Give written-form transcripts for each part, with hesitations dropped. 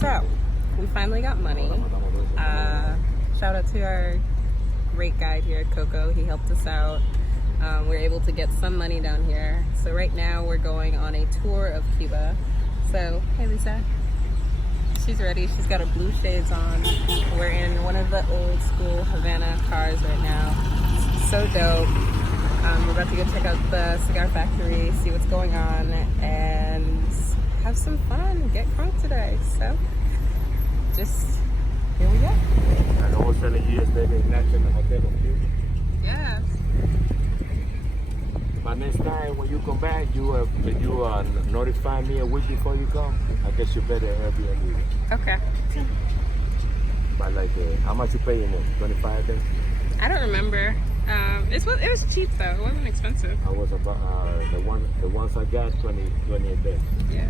So, we finally got money. Shout out to our rate guide here at Coco. He helped us out. We were able to get some money down here. So right now we're going on a tour of Cuba. So, hey Lisa. She's ready. She's got her blue shades on. We're in one of the old school Havana cars right now. It's so dope. We're about to go check out the cigar factory, see what's going on, and have some fun, get crunk today. So, just here we go. And also in the years they get next in the hotel of Cuba. Yes. But next time when you come back, you notify me a week before you come. I guess you better Airbnb. Okay. But like, how much you paying it? 25 days? I don't remember. It was cheap though. It wasn't expensive. I was about the ones I got 28 days. Yeah.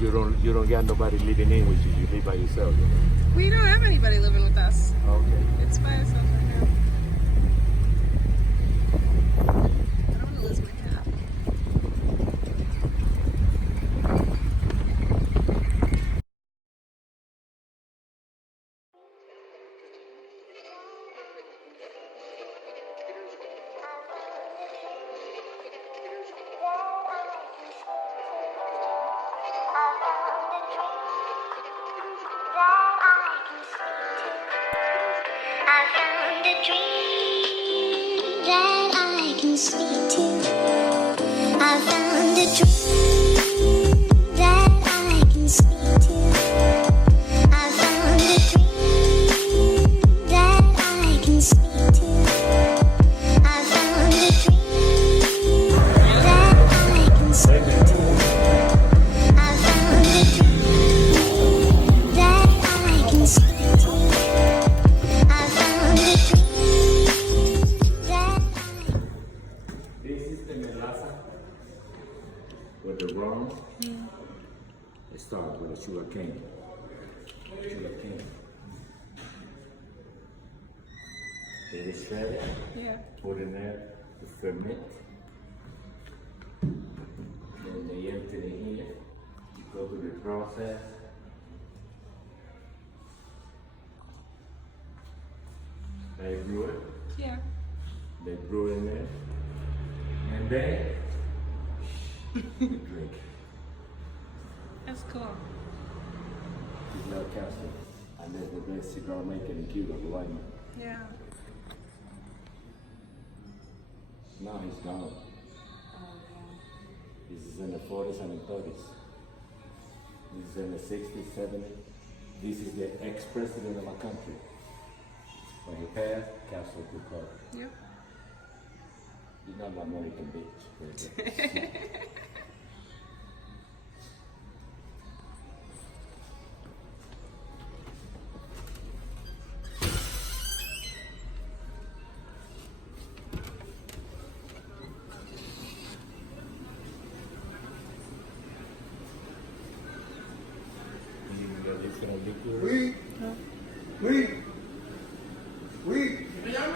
You don't get nobody living in with you. You live by yourself. You know? We don't have anybody living with us. Okay. It's by ourselves right now. I don't want to lose my hat. I found a dream that I can speak to. I found a dream that I can speak to. I found a dream that I can speak to. I found a dream that I can speak to. I found a dream that I can speak to. This is the melaza with the rum. It starts with a sugar cane. It is shredded. Yeah. Put in there to ferment. Then they empty it here. You go through the process. They brew it. Yeah. They brew in there. And then you drink. That's cool. It's not Castro. And that's the best cigar maker in Cuba, right now. Yeah. Now he's gone. This is in the 40s and the 30s. This is in the 60s, 70s. This is the ex-president of our country. When he passed, Castro took over. Yep. He's not an American bitch. Oui. Oui. Oui. Yeah.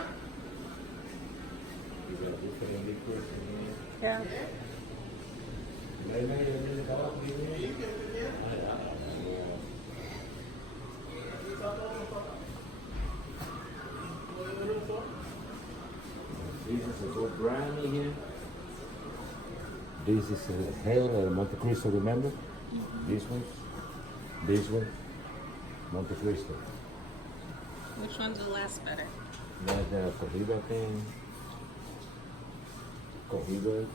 This is a good brownie here. This is a hail Monte Cristo, remember? This one, Monte Cristo. Which ones will last better? That's the Cohiba thing. Cohiba.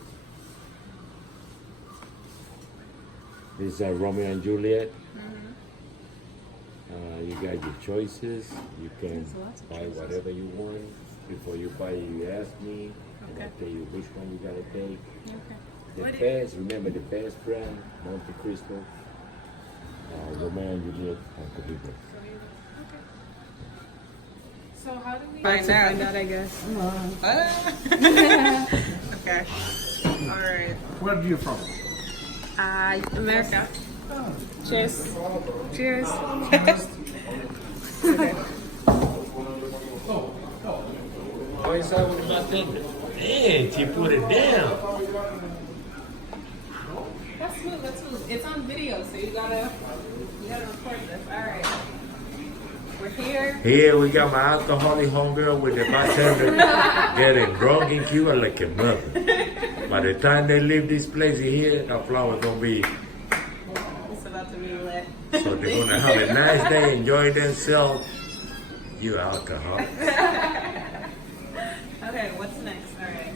This is Romeo and Juliet. You got your choices. You can There's lots of buy choices. whatever you want. Before you buy, you ask me, and I Okay. tell you which one you gotta take. Okay. The best, remember the best brand, Monte Cristo, Romeo and Juliet, and Cohiba. Okay. So how do we Find out, I guess. Okay. All right. Where are you from? America. Cheers. Cheers. What's up with my thing? Man, you put it down. That's smooth. That's It's on video, so you gotta record this. All right. We're here. Here we got my alcoholic homegirl with the bartender getting drunk in Cuba like a mother. By the time they leave this place here, the flower gonna be. It's about to be lit. So they're gonna have a nice day, enjoy themselves. You alcoholic. Okay, what's next? All right.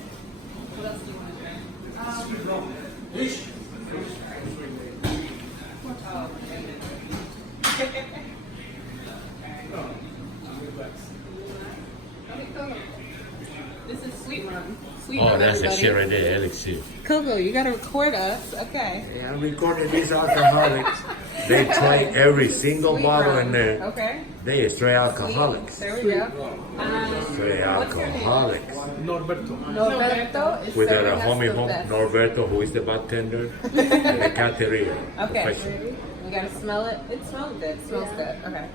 What else do you want to try? Oh, goodness. Okay, Coco. This is Sweet Rum. Sweet Oh, Rum, that's a everybody. shit right there, elixir. Coco, you gotta record us. Okay. Yeah, I'm recording these alcoholics. They try every single Sweet bottle Rum. in there. Okay. They are straight alcoholics. There we go. Straight What's your name? alcoholics. Norberto. Norberto is With serving a us homie the home, best. Norberto, who is the bartender, and the cateria. Okay. Professional. We gotta smell it. It smells good. It smells good. Okay.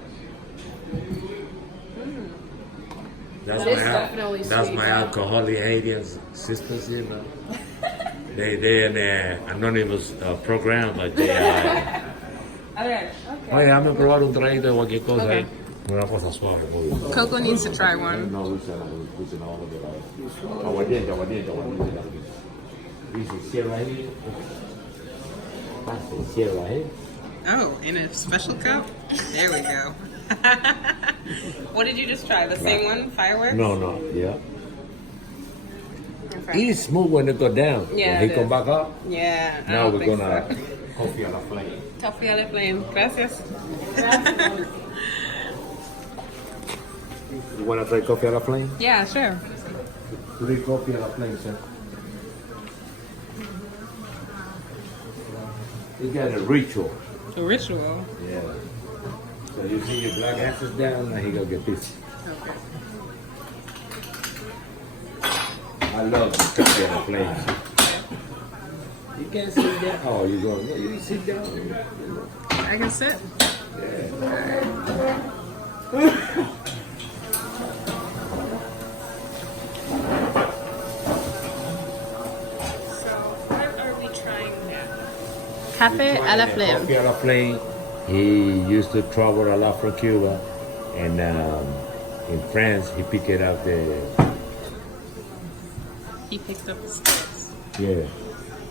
That's It's my, definitely that's sweet, my yeah. alcoholic Haitian sisters, you know. They're in an anonymous program, but they are. Okay. Oye, dame probar un traguito de cualquier cosa Okay. ahí. Una cosa suave, muy bien. Coco needs to try one. No, Luciana all of it. Aguardiente. Dice, cierra ahí. Pase, cierra ahí. Oh, in a special cup? There we go. What did you just try? The same one? Fireworks? No, yeah. Okay. It's smooth when it go down. Yeah, When it he come is. back up, Yeah. I now don't we're think gonna so. coffee on the flame. Coffee a la flame. Gracias. You wanna try coffee on the flame? Yeah, sure. 3 coffee on the flame, sir. You got a ritual. A ritual. Yeah. So you see your black asses down, now he gonna get this. Okay. I love the coffee on the flame. You can't sit down. Oh, you go. No, you sit down. I can sit. So, what are we trying now? Cafe a la flame. Coffee on the flame. He used to travel a lot from Cuba, and in France he picked it up He picked up the sticks. yeah.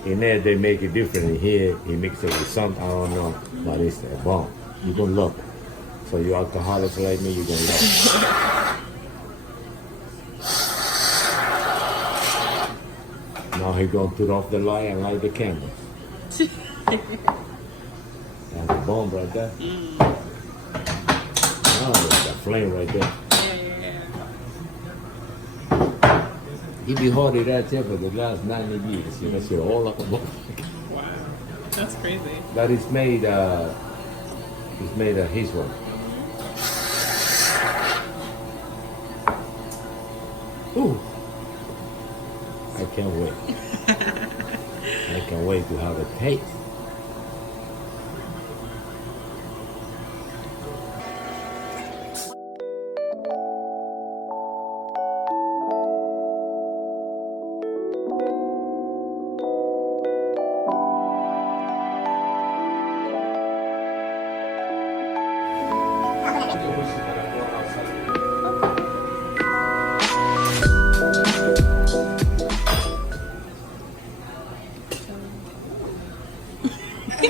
In there they make it differently. Here he mix it with something I don't know, but it's a bomb. You gonna love it. So you alcoholics like me, you gonna love it. Now he gonna turn off the light and light the candles. That's a bomb right there. Oh, the flame right there. He be holding that there for the last 90 years. You know, see all like a bomb. Wow. That's crazy. But it's made of his work. Ooh. I can't wait. I can't wait to have a taste.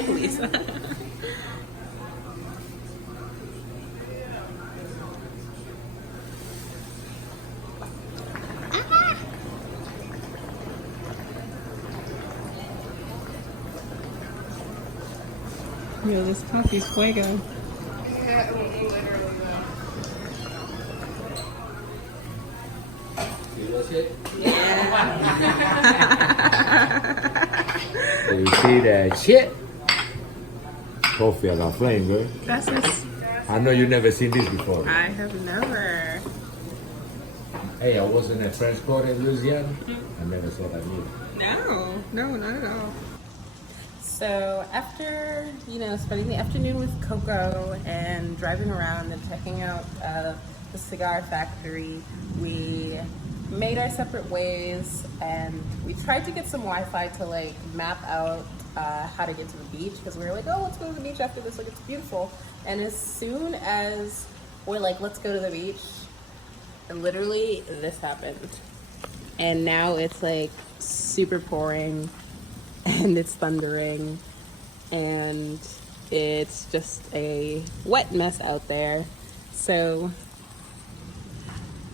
Lisa. Yo, this coffee's fuego. Yeah, literally So you see that shit? Coffee on the flame, girl. That's just, I know you never seen this before. I have never. Hey, I was in a French Quarter in Louisiana. I never saw that either. No, not at all. So after, spending the afternoon with Coco and driving around and checking out the cigar factory, we made our separate ways and we tried to get some Wi-Fi to map out how to get to the beach, because we were like, oh, let's go to the beach after this, like it's beautiful. And as soon as we're like, let's go to the beach, literally this happened. And now it's like super pouring and it's thundering and it's just a wet mess out there. So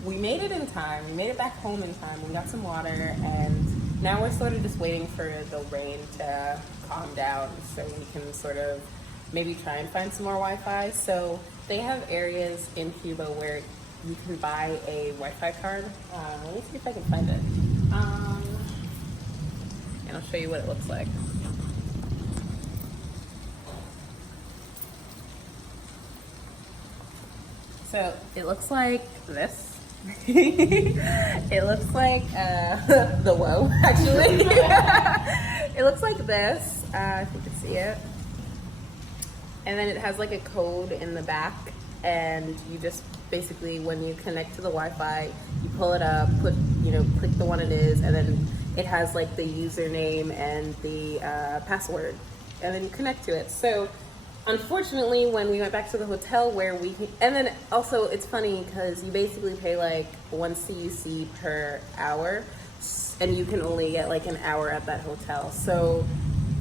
we made it in time. We made it back home in time. We got some water, and now we're sort of just waiting for the rain to calm down so we can sort of maybe try and find some more Wi-Fi. So they have areas in Cuba where you can buy a Wi-Fi card. Let me see if I can find it. And I'll show you what it looks like. So it looks like this. It looks like the whoa, actually. It looks like this, if you can see it. And then it has like a code in the back, and you just basically, when you connect to the Wi-Fi, you pull it up, click the one it is, and then it has like the username and the password, and then you connect to it. So unfortunately, when we went back to the hotel and then also it's funny because you basically pay like 1 CUC per hour, and you can only get like an hour at that hotel. So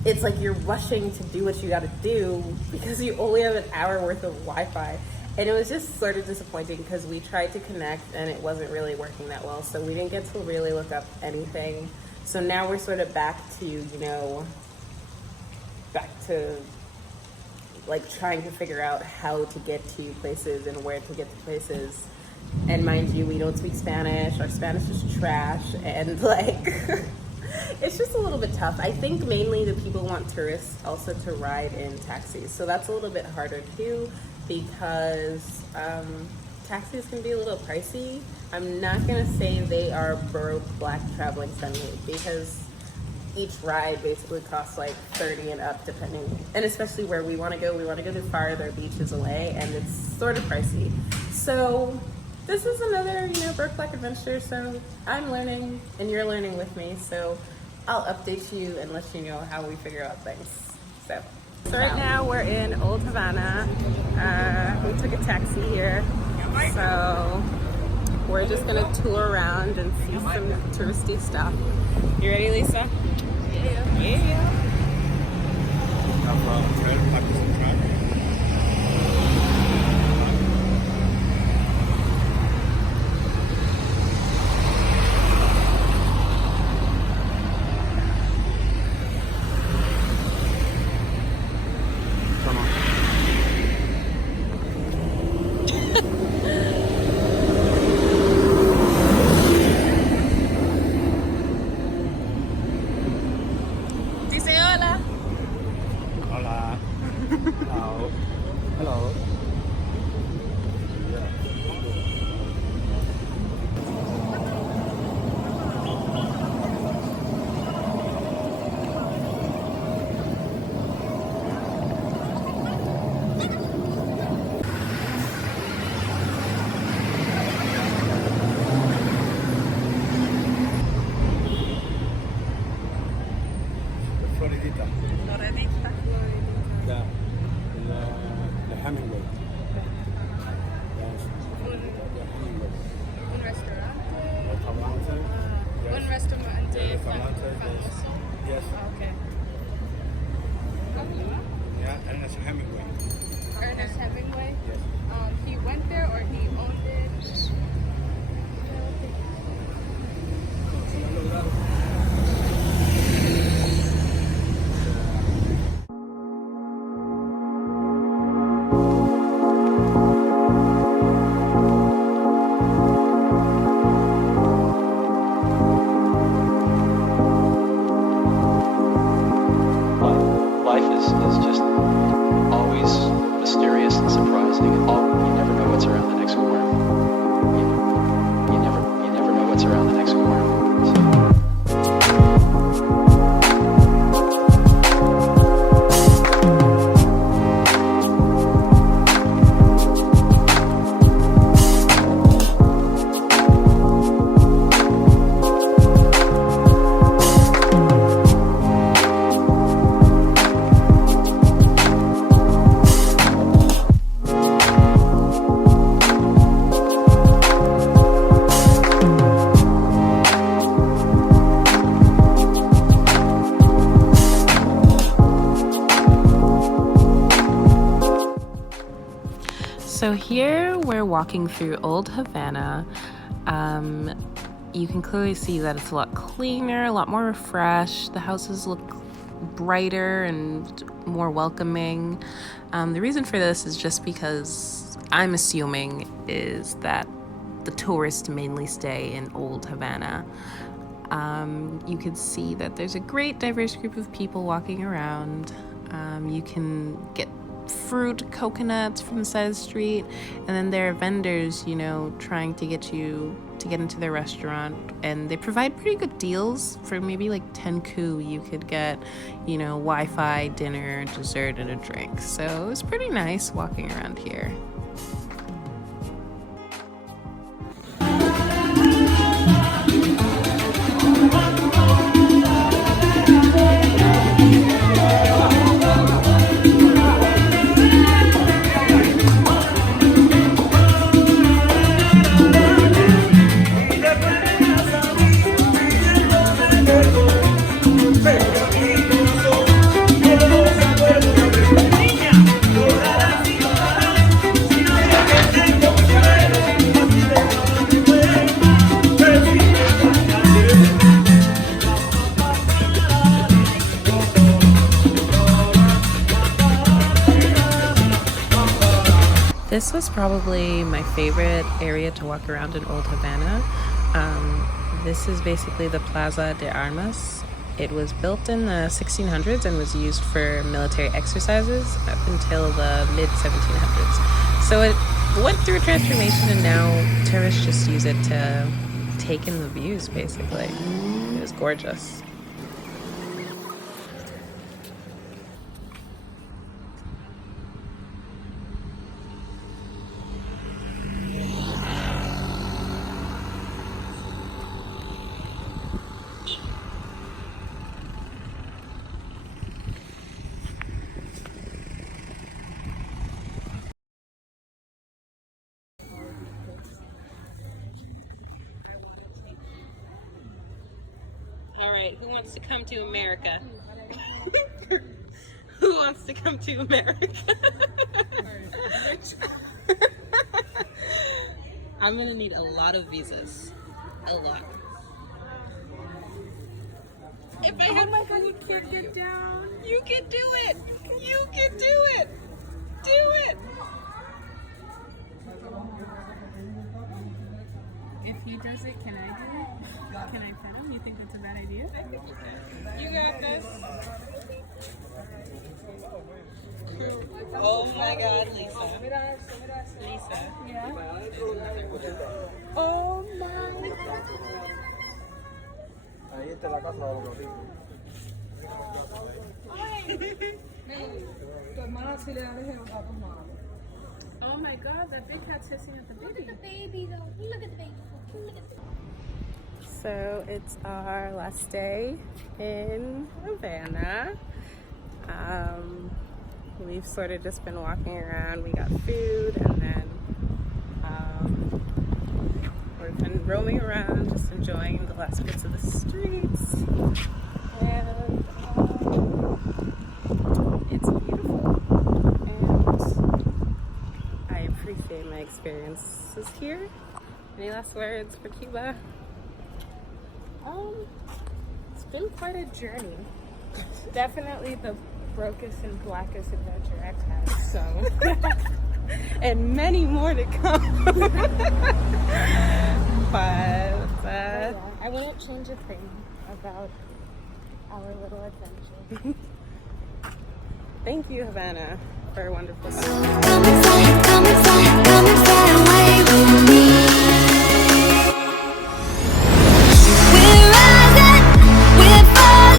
it's like you're rushing to do what you got to do because you only have an hour worth of Wi-Fi. And it was just sort of disappointing because we tried to connect and it wasn't really working that well. So we didn't get to really look up anything. So now we're sort of back to like trying to figure out how to get to places and where to get to places. And mind you, we don't speak Spanish. Our Spanish is trash, and like it's just a little bit tough. I think mainly the people want tourists also to ride in taxis, so that's a little bit harder too, because taxis can be a little pricey. I'm not gonna say they are broke black traveling friendly, because each ride basically costs like 30 and up, depending, and especially where we want to go. We want to go to farther beaches away, and it's sort of pricey. So this is another, broke black adventure. So I'm learning, and you're learning with me. So I'll update you and let you know how we figure out things. So right now we're in Old Havana. We took a taxi here, so we're just gonna tour around and see some touristy stuff. You ready, Lisa? Yeah. Hello. Floridita. The Hemingway. Yes. The Hemingway. Un restaurante. Restaurante. Yes. Un restaurante Restaurante. famoso. Yes. Okay. Yeah, and it's Hemingway. Ernest Hemingway. Yes. He went there, or he owned it. Life is just always mysterious and surprising. You never know what's around the next corner. You never know what's around the next corner. So. So here we're walking through Old Havana. You can clearly see that it's a lot cleaner, a lot more refreshed. The houses look brighter and more welcoming. The reason for this is just because I'm assuming is that the tourists mainly stay in Old Havana. You can see that there's a great diverse group of people walking around. You can get fruit, coconuts from the side of the street, and then there are vendors, you know, trying to get you to get into their restaurant, and they provide pretty good deals. For maybe like 10 cu you could get, you know, Wi-Fi, dinner, dessert, and a drink. So it was pretty nice walking around here. This was probably my favorite area to walk around in Old Havana. This is basically the Plaza de Armas. It was built in the 1600s and was used for military exercises up until the mid-1700s. So it went through a transformation, and now tourists just use it to take in the views, basically. It was gorgeous. All right, who wants to come to America? Who wants to come to America? I'm gonna need a lot of visas. A lot. If I have food, you can't get down. You can do it. You can do it. Do it. If he does it, can I do it? Can I pet him? You think that's a bad idea? You got this. Oh my God, Lisa. Lisa. Yeah. Oh my God. Ahí está la casa de los gatitos. Oh my God, that big cat's hissing at the baby. Look at the baby, though. Look at the baby. Look at the baby. So it's our last day in Havana. We've sort of just been walking around. We got food, and then we've been roaming around, just enjoying the last bits of the streets. And it's beautiful, and I appreciate my experiences here. Any last words for Cuba? It's been quite a journey. Definitely the brokest and blackest adventure I've had. So, And many more to come. But I wouldn't change a thing about our little adventure. thank you, Havana, for a wonderful time. Come and fly, come and fly, come and fly.